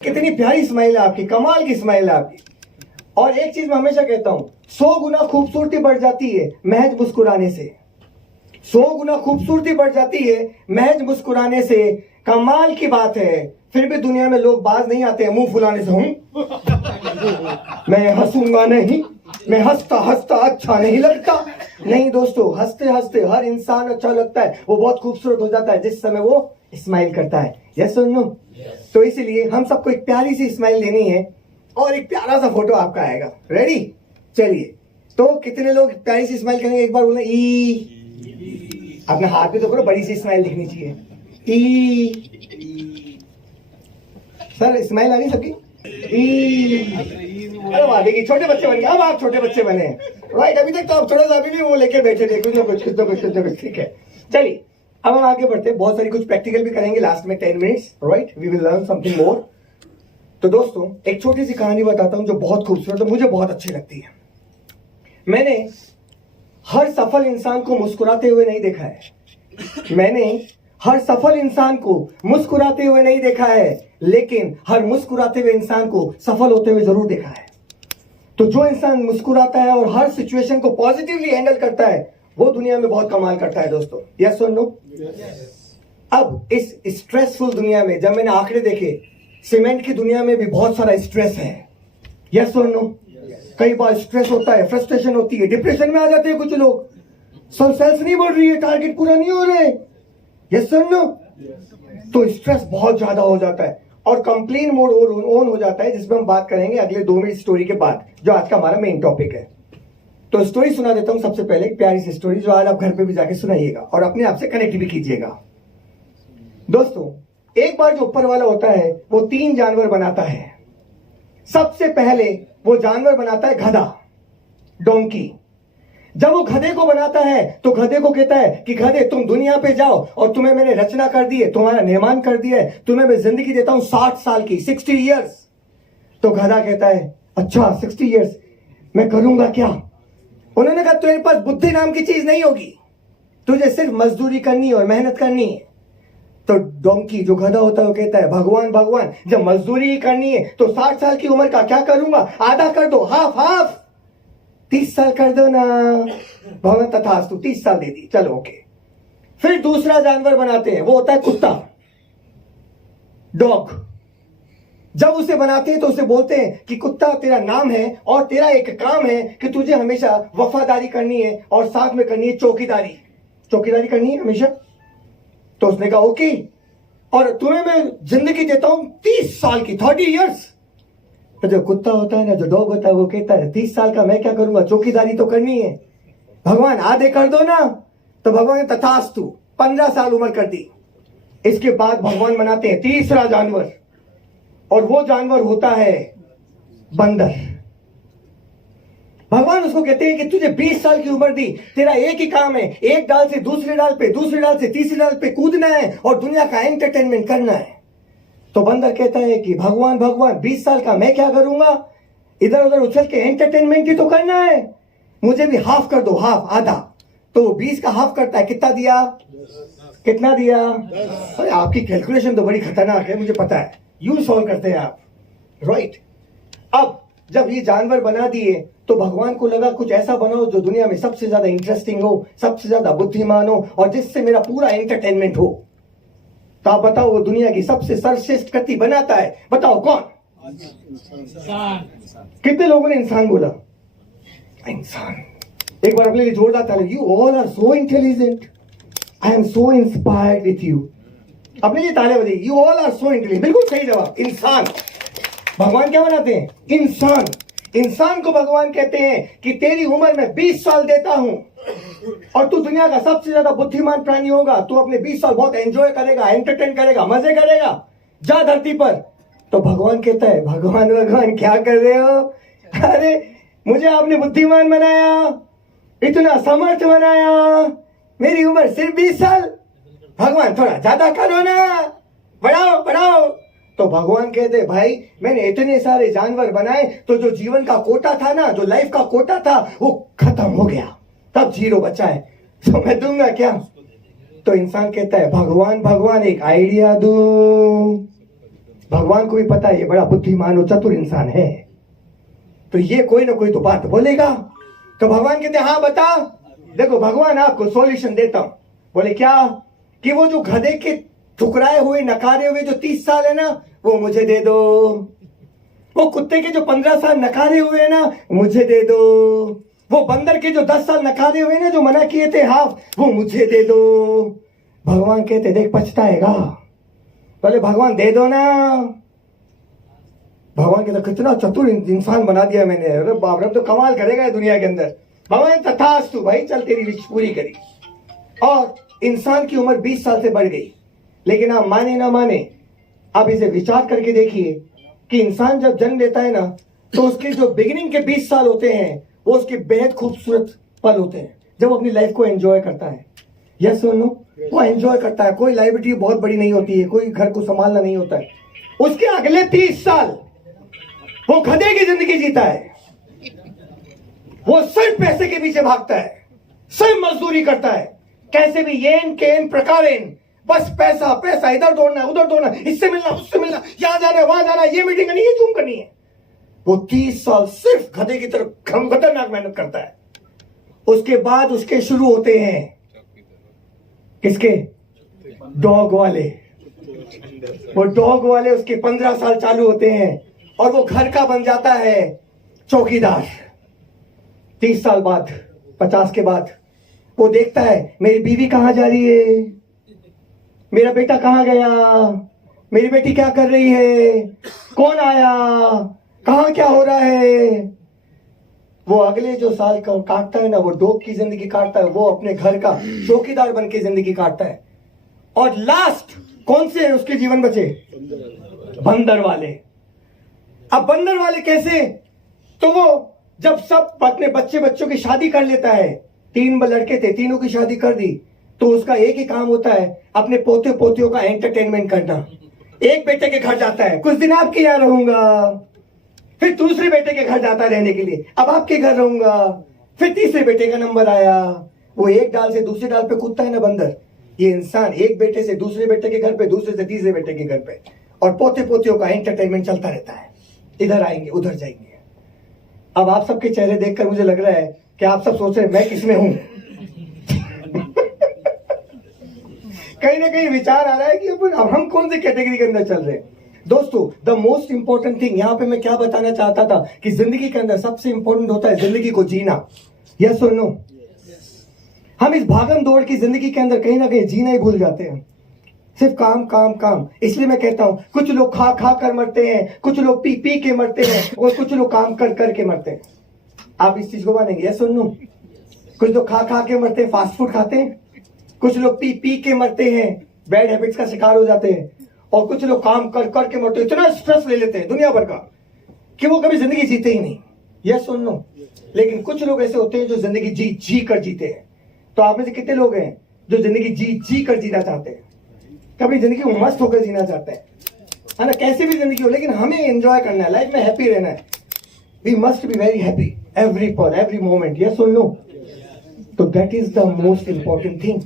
कितनी प्यारी स्माइल है आपकी, कमाल की स्माइल है आपकी। और एक चीज मैं हमेशा कहता हूं, 100 गुना खूबसूरती बढ़ जाती है महज मुस्कुराने से। 100 गुना खूबसूरती बढ़ जाती है महज मुस्कुराने से। कमाल की बात है, फिर भी दुनिया में लोग बाज नहीं आते हैं मुंह फुलाने से। मैं हंसूंगा नहीं, मैं हंसता हंसता अच्छा नहीं लगता। नहीं दोस्तों, हंसते हंसते हर इंसान अच्छा लगता है, वो बहुत खूबसूरत हो जाता है जिस समय वो स्माइल करता है। यस और नो? तो इसीलिए हम सबको एक प्यारी सी स्माइल लेनी है और एक प्यारा सा फोटो आपका आएगा। रेडी? चलिए, तो कितने लोग प्यारी सी स्माइल करेंगे? एक बार बोलना ई। अपने हाथ में तो करो, बड़ी सी स्माइल दिखनी चाहिए। ई। सर स्माइल आ रही सबकी? अरे वाह, देखिए छोटे बच्चे बन गए। अब आप छोटे बच्चे बने, राइट? अभी तक तो आप थोड़ा सा अभी भी वो लेके बैठे थे, कुछ ना कुछ। ठीक है, चलिए अब हम आगे बढ़ते हैं। बहुत सारी कुछ प्रैक्टिकल भी करेंगे लास्ट में 10 minutes, right? We will learn something more. तो दोस्तों, एक छोटी सी कहानी बताता हूं जो बहुत खूबसूरत है, मुझे बहुत अच्छी लगती है। मैंने हर सफल इंसान को मुस्कुराते हुए नहीं देखा है। मैंने हर सफल इंसान को मुस्कुराते हुए नहीं देखा है, लेकिन हर मुस्कुराते हुए इंसान को सफल होते हुए जरूर देखा है। तो जो इंसान मुस्कुराता है और हर सिचुएशन को पॉजिटिवली हैंडल करता है, वो दुनिया में बहुत कमाल करता है दोस्तों। यस और नो? अब इस स्ट्रेसफुल दुनिया में जब मैंने आंकड़े देखे, सीमेंट की दुनिया में भी बहुत सारा स्ट्रेस है। यस और नो? कई बार स्ट्रेस होता है, फ्रस्ट्रेशन होती है, डिप्रेशन में आ जाते हैं कुछ लोग। सेल्स नहीं बढ़ रही है, टारगेट पूरा नहीं हो रहे। यस और नो? तो स्ट्रेस बहुत ज्यादा हो जाता है और कंप्लेन मोड ऑन हो जाता है, जिसमें हम बात करेंगे अगले 2 मिनट स्टोरी के बाद, जो आज का हमारा मेन टॉपिक है। तो स्टोरी सुना देता हूं सबसे पहले, एक प्यारी सी स्टोरी जो आज आप घर पे भी जाके सुनाइएगा और अपने आप से कनेक्ट भी कीजिएगा। दोस्तों, एक बार जो ऊपर वाला होता है वो 3 जानवर बनाता है। सबसे पहले वो जानवर बनाता है गधा, डोंकी। जब वो गधे को बनाता है तो गधे को कहता है कि गधे, तुम दुनिया पे जाओ और तुम्हें मैंने रचना कर दी है, तुम्हारा निर्माण कर दिया है, तुम्हें मैं जिंदगी देता हूं 60 साल की, 60 ईयर्स। तो गधा कहता है, अच्छा 60 ईयर्स, मैं करूंगा क्या? उन्होंने कहा, तेरे पास बुद्धि नाम की चीज नहीं होगी, तुझे सिर्फ मजदूरी करनी है और मेहनत करनी है। तो डोंकी जो गधा होता है वो कहता है, भगवान भगवान, जब मजदूरी ही करनी है तो 60 साल की उम्र का क्या करूंगा? आधा कर दो, हाफ 30 साल कर दो ना। भगवान तथास्तु, 30 साल दे दी, चलो ओके। फिर दूसरा जानवर बनाते हैं, वो होता है कुत्ता, डॉग। जब उसे बनाते हैं तो उसे बोलते हैं कि कुत्ता, तेरा नाम है और तेरा एक काम है कि तुझे हमेशा वफादारी करनी है और साथ में करनी है चौकीदारी करनी है हमेशा। तो उसने कहा ओके, और तुम्हें मैं जिंदगी देता हूं 30 साल की, 30 ईयर्स। तो जो कुत्ता होता है ना, जो डॉग होता है, वो कहता है 30 साल का मैं क्या करूंगा, चौकीदारी तो करनी है, भगवान आधे कर दो ना। तो भगवान तथास्तु, 15 साल उम्र कर दी। इसके बाद भगवान बनाते हैं तीसरा जानवर, और वो जानवर होता है बंदर। भगवान उसको कहते हैं कि तुझे 20 साल की उम्र दी, तेरा एक ही काम है, एक डाल से दूसरे डाल पे, दूसरे डाल से तीसरे डाल पे कूदना है और दुनिया का एंटरटेनमेंट करना है। तो बंदर कहता है कि भगवान भगवान, 20 साल का मैं क्या करूंगा, इधर उधर उछल के एंटरटेनमेंट ही तो करना है, मुझे भी हाफ कर दो, हाफ, आधा। तो 20 का हाफ करता है, कितना दिया? कितना दिया? अरे आपकी कैलकुलेशन तो बड़ी खतरनाक है, मुझे पता है, यूं सॉल्व करते हैं आप, राइट? अब जब ये जानवर बना दिए तो भगवान को लगा कुछ ऐसा बनाओ जो दुनिया में सबसे ज्यादा इंटरेस्टिंग हो, सबसे ज्यादा बुद्धिमान हो और जिससे मेरा पूरा एंटरटेनमेंट हो। तो आप बताओ, वो दुनिया की सबसे सर्वश्रेष्ठ कृति बनाता है, बताओ कौन? इंसान। कितने लोगों ने इंसान बोला? इंसान। एक बार अपने लिए जोरदार ताली। You all are so intelligent, I am so inspired with you. अपने लिए ताले बजाइए। You all are so intelligent, बिल्कुल सही जवाब, इंसान। भगवान क्या बनाते हैं? इंसान। इंसान को भगवान कहते हैं कि तेरी उम्र में 20 साल देता हूं और तू दुनिया का सबसे ज्यादा बुद्धिमान प्राणी होगा, तू अपने 20 साल बहुत एंजॉय करेगा, एंटरटेन करेगा, मजे करेगा, जा धरती पर। तो भगवान कहता है, भगवान भगवान क्या कर रहे हो? अरे मुझे आपने बुद्धिमान बनाया, इतना समर्थ बनाया, मेरी उम्र सिर्फ 20 साल, भगवान थोड़ा ज्यादा करो ना, बढ़ाओ। तो भगवान कहते, भाई मैंने इतने सारे जानवर बनाए तो जो जीवन का कोटा था ना, जो लाइफ का कोटा था, वो खत्म हो गया, तब 0 बचा है, तो मैं दूंगा क्या? तो इंसान कहता है, भगवान भगवान एक आइडिया दूं। भगवान को भी पता है ये बड़ा बुद्धिमान और चतुर इंसान है, तो ये कोई ना कोई तो बात बोलेगा। तो भगवान कहते हाँ बता। देखो भगवान आपको सॉल्यूशन देता हूं। बोले क्या? कि वो जो गधे के ठुकराए हुए नकारे हुए जो 30 साल है ना, वो मुझे दे दो। वो कुत्ते के जो 15 साल नकारे हुए हैं ना, मुझे दे दो। वो बंदर के जो 10 साल नकारे हुए ना, जो मना किए थे हाफ, वो मुझे दे दो। भगवान कहते देख पछताएगा। बोले भगवान दे दो ना। भगवान कहते कितना चतुर इंसान बना दिया मैंने, अरे बाप रे तो कमाल करेगा दुनिया के अंदर। भगवान तथास्तु भाई, चल तेरी विश पूरी करी। और इंसान की उम्र 20 साल से बढ़ गई, लेकिन आप माने ना माने, आप इसे विचार करके देखिए कि इंसान जब जन्म लेता है ना, तो उसके जो बिगिनिंग के 20 साल होते हैं वो उसके बेहद खूबसूरत पल होते हैं, जब अपनी लाइफ को एंजॉय करता है। यस और नो? वो एंजॉय करता है। कोई लाइबिलिटी बहुत बड़ी नहीं होती है, कोई घर को संभालना नहीं होता है। उसके अगले 30 साल वो गधे की जिंदगी जीता है। वो सिर्फ पैसे के पीछे भागता है, सिर्फ मजदूरी करता है, कैसे भी येन केन प्रकारेन, बस पैसा पैसा, इधर दौड़ना उधर दौड़ना, इससे मिलना उससे मिलना, यहां जाना वहां जाना, ये मीटिंग करनी ये जूम करनी है। वो 30 साल सिर्फ गधे की तरफ खतरनाक मेहनत करता है। उसके बाद उसके शुरू होते हैं किसके? डॉग वाले। वो डॉग वाले उसके 15 साल चालू होते हैं और वो घर का बन जाता है चौकीदार। 30 साल बाद, 50 के बाद वो देखता है मेरी बीवी कहां जा रही है, मेरा बेटा कहां गया, मेरी बेटी क्या कर रही है, कौन आया, कहां क्या हो रहा है। वो अगले जो साल का काटता है ना, वो डॉग की जिंदगी काटता है, वो अपने घर का चौकीदार बन के जिंदगी काटता है। और लास्ट कौन से है उसके जीवन बचे? बंदर वाले। अब बंदर वाले कैसे? तो वो जब सब अपने बच्चों की शादी कर लेता है, 3 लड़के थे, तीनों की शादी कर दी, तो उसका एक ही काम होता है अपने पोते पोतियों का एंटरटेनमेंट करना। एक बेटे के घर जाता है, कुछ दिन आपके यहाँ रहूंगा, फिर दूसरे बेटे के घर जाता रहने के लिए, अब आपके घर रहूंगा, फिर तीसरे बेटे का नंबर आया। वो एक डाल से दूसरे डाल पे कूदता है ना बंदर, ये इंसान एक बेटे से दूसरे बेटे के घर पे, दूसरे से तीसरे बेटे के घर पे, और पोते पोतियों का एंटरटेनमेंट चलता रहता है। इधर आएंगे उधर जाएंगे। अब आप सबके चेहरे देखकर मुझे लग रहा है कि आप सब सोच रहे हैं मैं किसमें हूं। कहीं ना कहीं विचार आ रहा है कि अब हम कौन से कैटेगरी के अंदर चल रहे हैं। दोस्तों, द मोस्ट इंपॉर्टेंट थिंग यहाँ पे मैं क्या बताना चाहता था कि जिंदगी के अंदर सबसे इंपॉर्टेंट होता है जिंदगी को जीना। यस और नो? हम इस भागम दौड़ की जिंदगी के अंदर कहीं ना कहीं जीना ही भूल जाते हैं, सिर्फ काम काम काम। इसलिए मैं कहता हूं कुछ लोग खा खा कर मरते हैं, कुछ लोग पी पी के मरते हैं, और कुछ लोग काम कर कर के मरते हैं। आप इस चीज को मानेंगे? यस और नो? कुछ लोग खा खा के मरते हैं, फास्ट फूड खाते हैं, कुछ लोग पी पी के मरते हैं, बैड हैबिट्स का शिकार हो जाते हैं, और कुछ लोग काम कर कर के मरते हैं, इतना स्ट्रेस ले लेते हैं दुनिया भर का कि वो कभी जिंदगी जीते ही नहीं। यस और नो? लेकिन कुछ लोग ऐसे होते हैं जो जिंदगी जी जी कर जीते हैं। तो आप में से कितने लोग हैं जो जिंदगी जी जी कर जीना चाहते हैं, कभी जिंदगी को मस्त होकर जीना चाहते हैं, है ना? कैसे भी जिंदगी हो, लेकिन हमें एंजॉय करना है, लाइफ में हैप्पी रहना है। We must be very happy every पल एवरी मोमेंट। यस और नो? तो that is the most important thing.